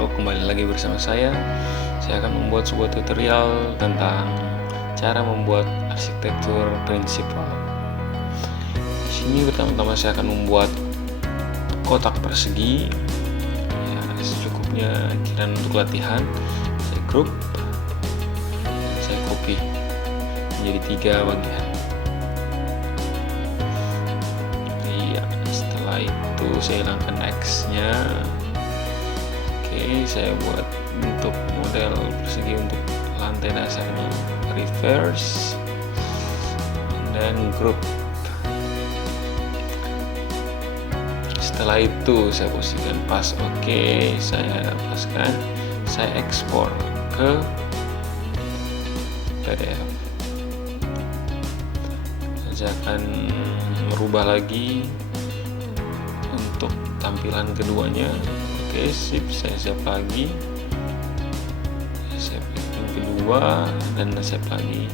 halo, kembali lagi bersama saya. Saya akan membuat sebuah tutorial tentang cara membuat arsitektur prinsipal. Di sini pertama-tama saya akan membuat kotak persegi. Ya, secukupnya kiraan untuk latihan. Saya group, saya copy menjadi 3 bagian. Iya, setelah itu saya hilangkan X-nya. Oke, saya buat bentuk model persegi untuk lantai dasarnya, reverse dan group. Setelah itu saya posisikan pas, oke, saya paskan, saya ekspor ke PDF. Saya akan merubah lagi untuk tampilan keduanya. Oke, sip, saya save lagi, save yang kedua, dan save lagi.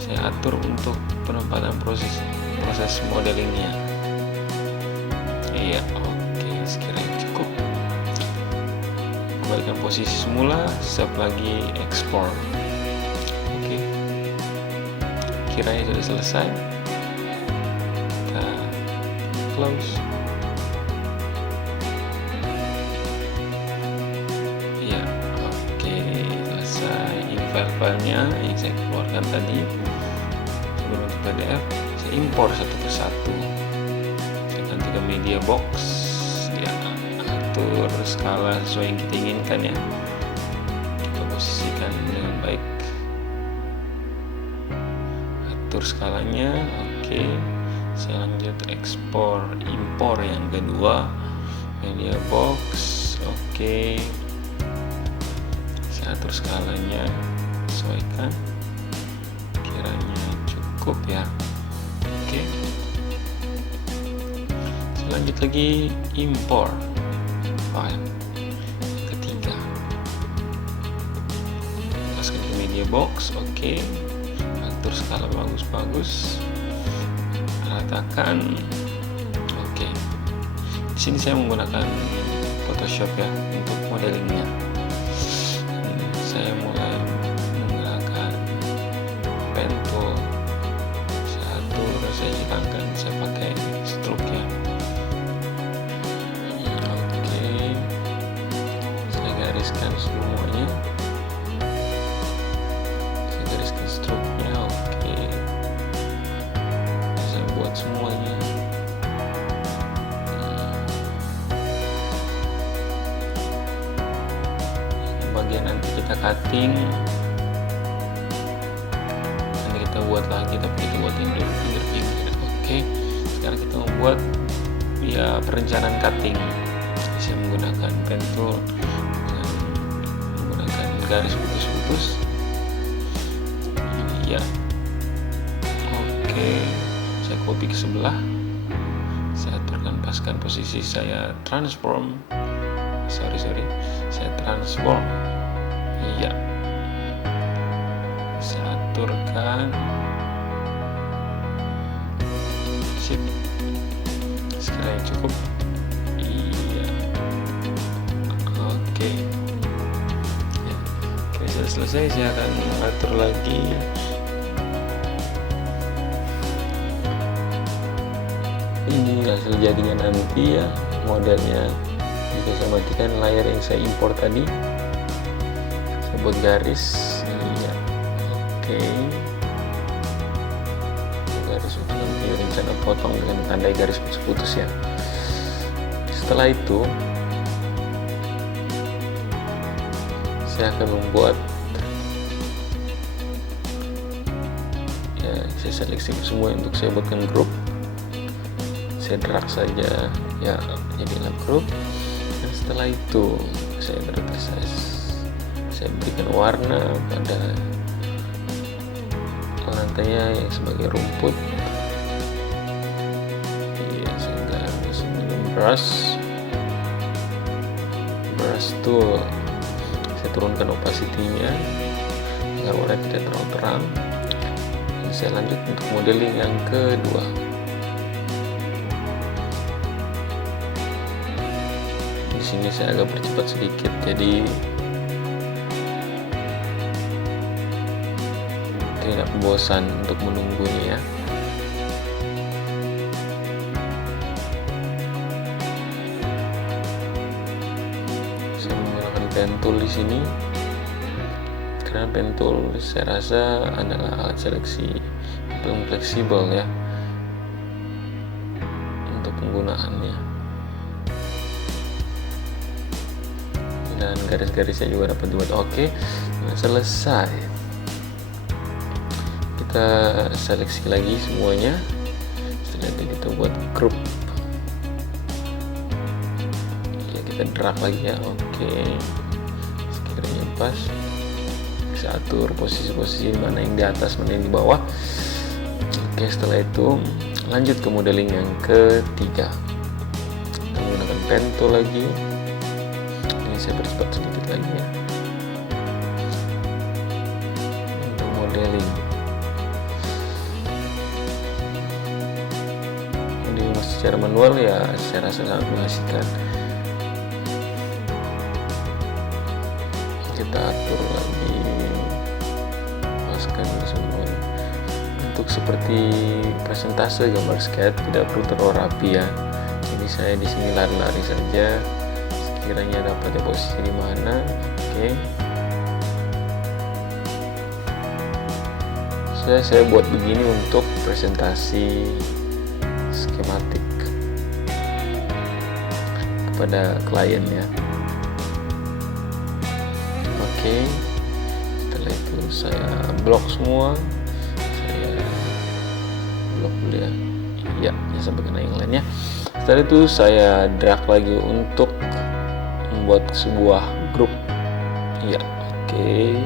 Saya atur untuk penempatan proses modelingnya. Iya, oke, sekiranya cukup. Kembalikan posisi semula, save lagi, ekspor. Oke, kiranya sudah selesai. Kita close. Filenya yang saya keluarkan tadi sebelum untuk PDF, saya impor satu persatu. Saya ganti ke media box, ya, atur skala sesuai yang kita inginkan ya. Kita posisikan dengan baik, atur skalanya. Oke, saya lanjut ekspor impor yang kedua, media box. Oke, saya atur skalanya, sesuaikan, kiranya cukup ya. Oke, lanjut lagi impor file ketiga, masukkan ke media box. Oke, atur skala bagus, ratakan. Oke, di sini saya menggunakan Photoshop ya untuk modelingnya. Saya mulai menggunakan pen tool, saya atur, saya hilangkan, saya pakai stroke ya. Oke, saya gariskan semuanya, saya gariskan stroke-nya. Oke, saya buat semuanya. Bagian nanti kita cutting, nanti kita buat lagi, tapi kita buat yang pinggir-pinggir. Oke, sekarang kita membuat ya perencanaan cutting. Saya menggunakan pen tool dengan menggunakan garis putus-putus. Ya, oke, saya copy ke sebelah, saya aturkan, paskan posisi, saya transform. Saya transform. Iya, saya aturkan. Sip, sekiranya cukup. Iya, oke ya, oke, sudah selesai. Saya akan atur lagi. Ini hasil jadinya nanti ya, modelnya. Jika saya matikan layar yang saya impor tadi, saya buat garis. Iya, oke, garis nanti rencana potong dengan tandai garis putus-putus ya. Setelah itu saya akan membuat ya, saya seleksi semua untuk saya buatkan grup. Saya drag saja ya, jadilah grup. Dan setelah itu saya resize, saya berikan warna pada lantainya yang sebagai rumput. Iya, saya garis dengan brush tool, saya turunkan opacity-nya agar warna tidak terlalu terang. Dan saya lanjut untuk modeling yang kedua. sini saya agak percepat sedikit, jadi tidak bosan untuk menunggunya ya. Saya menggunakan pen tool di sini karena pen tool saya rasa adalah alat seleksi yang paling fleksibel ya untuk penggunaannya. Dan garis-garisnya juga dapat dibuat oke. Nah, selesai. Kita seleksi lagi semuanya. Setelah itu kita buat group. Ya, kita drag lagi ya. Oke. Sekiranya pas. Bisa atur posisi-posisi mana yang di atas, mana yang di bawah. Oke, setelah itu lanjut ke modeling yang ketiga. Kita menggunakan pen tool lagi. Saya percepat sedikit lagi ya untuk modeling. Ini secara manual ya saya rasa sangat mengasihkan. Kita atur lagi, paskan semua untuk seperti presentase gambar sketch, tidak perlu terlalu rapi ya. Jadi saya di sini lari-lari saja, kiranya dapatnya posisi di mana. Oke. Saya buat begini untuk presentasi skematik kepada klien ya. Oke. Setelah itu saya blok semua. Saya blok dulu ya. Iya, sampai kena yang lainnya. Setelah itu saya drag lagi untuk membuat sebuah grup. Ya, oke.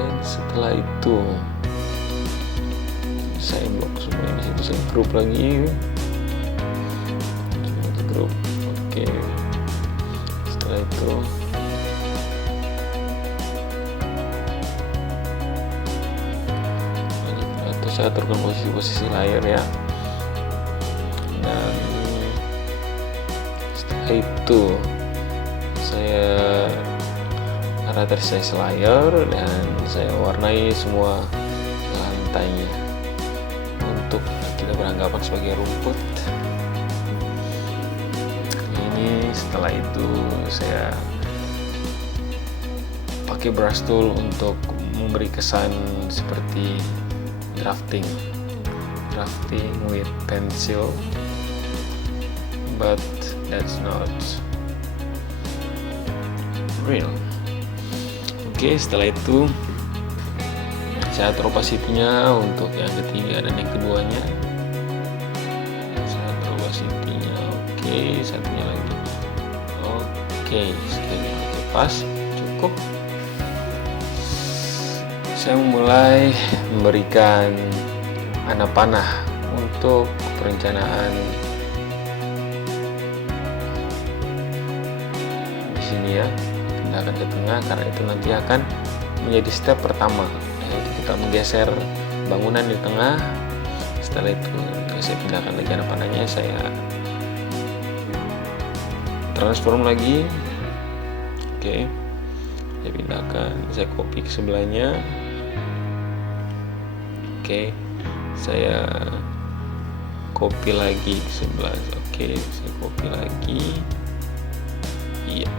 Dan setelah itu saya blok semua di situ, saya grup lagi. Grup. Oke. Setelah itu saya aturkan posisi-posisi layar ya. Dan setelah itu saya resize layar dan saya warnai semua lantainya untuk kita beranggapan sebagai rumput. Ini setelah itu saya pakai brush tool untuk memberi kesan seperti drafting with pencil, but that's not real. Oke, setelah itu saya atur opacity-nya untuk yang ketiga dan yang keduanya. Saya atur opacity-nya. Oke, satunya lagi. Oke, sekali lagi pas, cukup. Saya mulai memberikan anak panah untuk perencanaan di sini ya. Pindahkan ke tengah karena itu nanti akan menjadi step pertama, yaitu kita menggeser bangunan di tengah. Setelah itu saya pindahkan lagi anak panahnya, saya transform lagi. Oke, saya pindahkan, saya copy ke sebelahnya. Oke, saya copy lagi ke sebelah. Oke, saya copy lagi. Iya,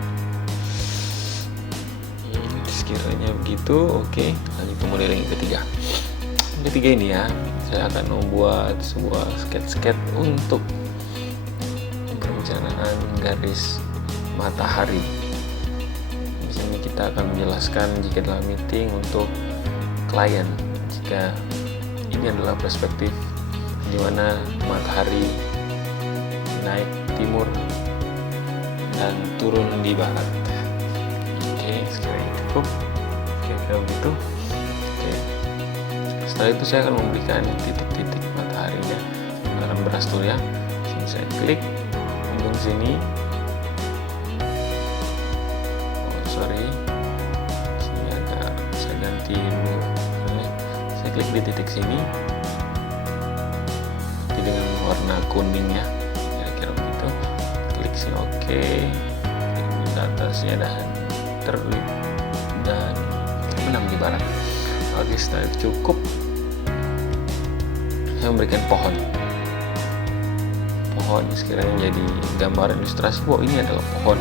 sekiranya begitu. Oke, lanjut ke model yang ketiga. Yang ketiga ini ya, saya akan membuat sebuah sketch untuk perencanaan garis matahari. Di sini kita akan menjelaskan jika dalam meeting untuk klien, jika ini adalah perspektif di mana matahari naik timur dan turun di barat. Oke, sekiranya cukup. Kira-kira begitu. Oke. Setelah itu saya akan memberikan titik-titik mataharinya dengan brush tool ya. Sini saya klik ujung sini. Sorry. Sini agak saya ganti dulu. Saya klik di titik sini. Dengan warna kuning ya, kira-kira begitu. Klik sini, oke. ke atasnya dan terbit dan menang di barat. Oke, setelah itu cukup. Saya memberikan pohon sekiranya jadi gambaran ilustrasi bahwa ini adalah pohon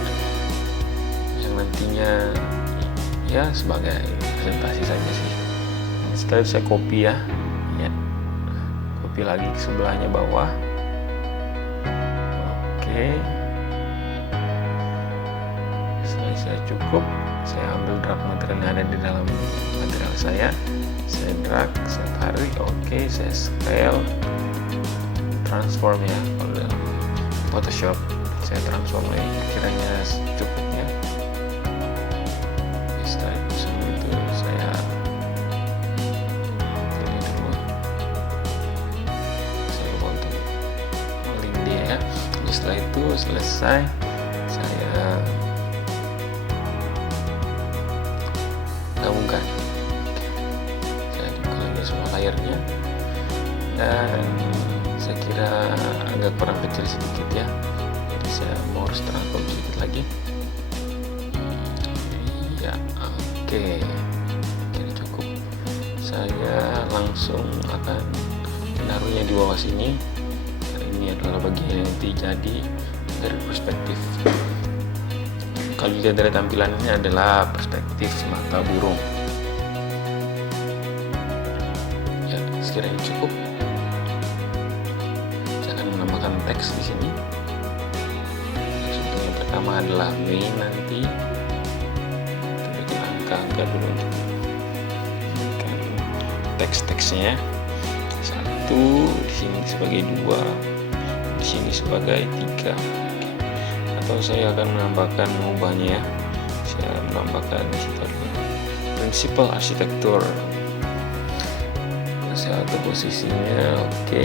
yang nantinya ya sebagai presentasi saja sih. Setelah itu saya copy ya, copy lagi ke sebelahnya bawah. Oke, setelah saya cukup, saya ambil drag material yang ada di dalam material saya drag, saya tarik. Oke, saya scale, transform ya. Kalau dalam Photoshop saya transform lagi kiranya cukupnya. Setelah itu semua itu saya pilih dulu, saya lupa untuk link dia ya. Setelah itu selesai, saya gabungkan, saya buka lagi semua layarnya, dan saya kira agak kurang kecil sedikit ya, jadi saya mau harus transform sedikit lagi ya. Oke, kira cukup. Saya langsung akan menaruhnya di bawah sini. Ini adalah bagian yang jadi dari perspektif. Kalau dilihat dari tampilannya adalah perspektif mata burung ya. Sekiranya cukup, menambahkan teks di sini. Yang pertama adalah main, nanti kita bikin angka dulu untuk teks-teksnya. 1 di sini sebagai 2, di sini sebagai 3. Atau saya akan menambahkan, mengubahnya ya. Saya menambahkan di situ adalah prinsipal arsitektur. Saya atur posisinya, oke.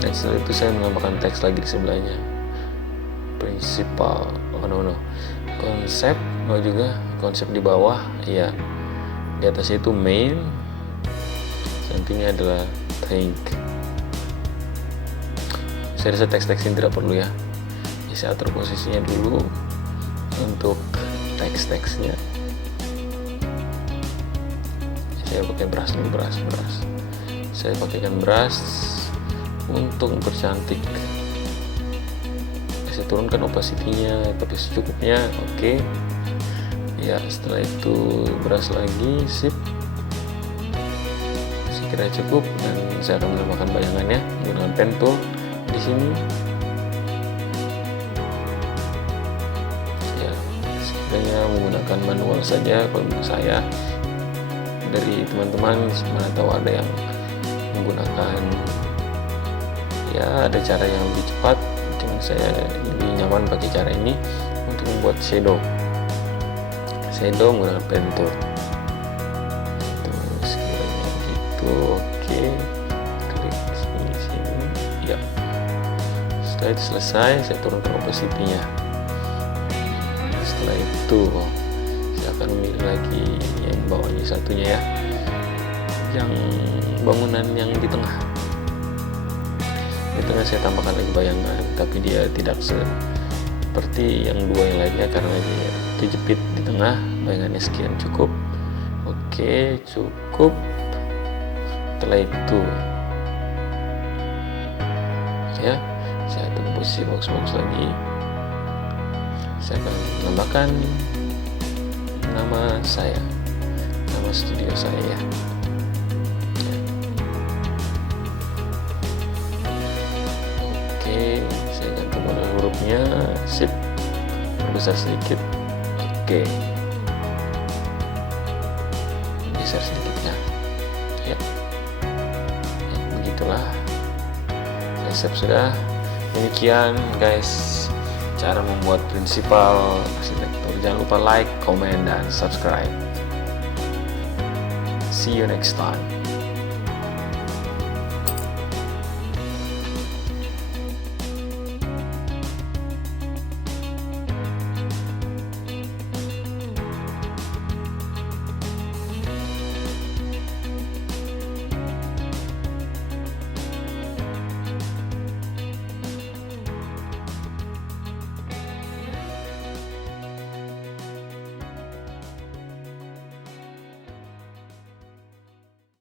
Dan setelah itu saya menambahkan teks lagi di sebelahnya. Principal, konsep, juga konsep di bawah, ya. Di atasnya itu main, sampingnya adalah think. Saya rasa teks-teks ini tidak perlu ya. Saya atur posisinya dulu untuk teks-teksnya. Saya pakai brush dulu, brush. Saya pakaikan brush untuk mempercantik. Saya turunkan opacity-nya tapi secukupnya. Oke. Ya, setelah itu brush lagi, sip. Saya kira cukup, dan saya akan menambahkan bayangannya menggunakan pen tool di sini. Ya, sekiranya menggunakan manual saja kalau menurut saya. Dari teman-teman mana tahu ada yang menggunakan, ya ada cara yang lebih cepat, cuman saya lebih nyaman pakai cara ini untuk membuat shadow menggunakan pen tool. Terus sekiranya gitu, oke, klik sini ya. Setelah itu selesai, saya turunkan opacity-nya. Setelah itu saya akan memilih lagi yang bawahnya satunya ya, yang bangunan yang di tengah. Di tengah saya tambahkan lagi bayangan, tapi dia tidak seperti yang dua yang lainnya karena dia terjepit di tengah. Bayangannya sekian cukup. Oke, cukup. Setelah itu ya, saya tunggu posisi box lagi. Saya akan menambahkan nama saya, nama studio saya ya. Oke, saya ganti model hurufnya, sip, besar sedikit. Oke, besar sedikitnya ya. Begitulah, saya siap sudah. Demikian guys, cara membuat prinsipal arsitektur. Jangan lupa like, comment, dan subscribe. See you next time.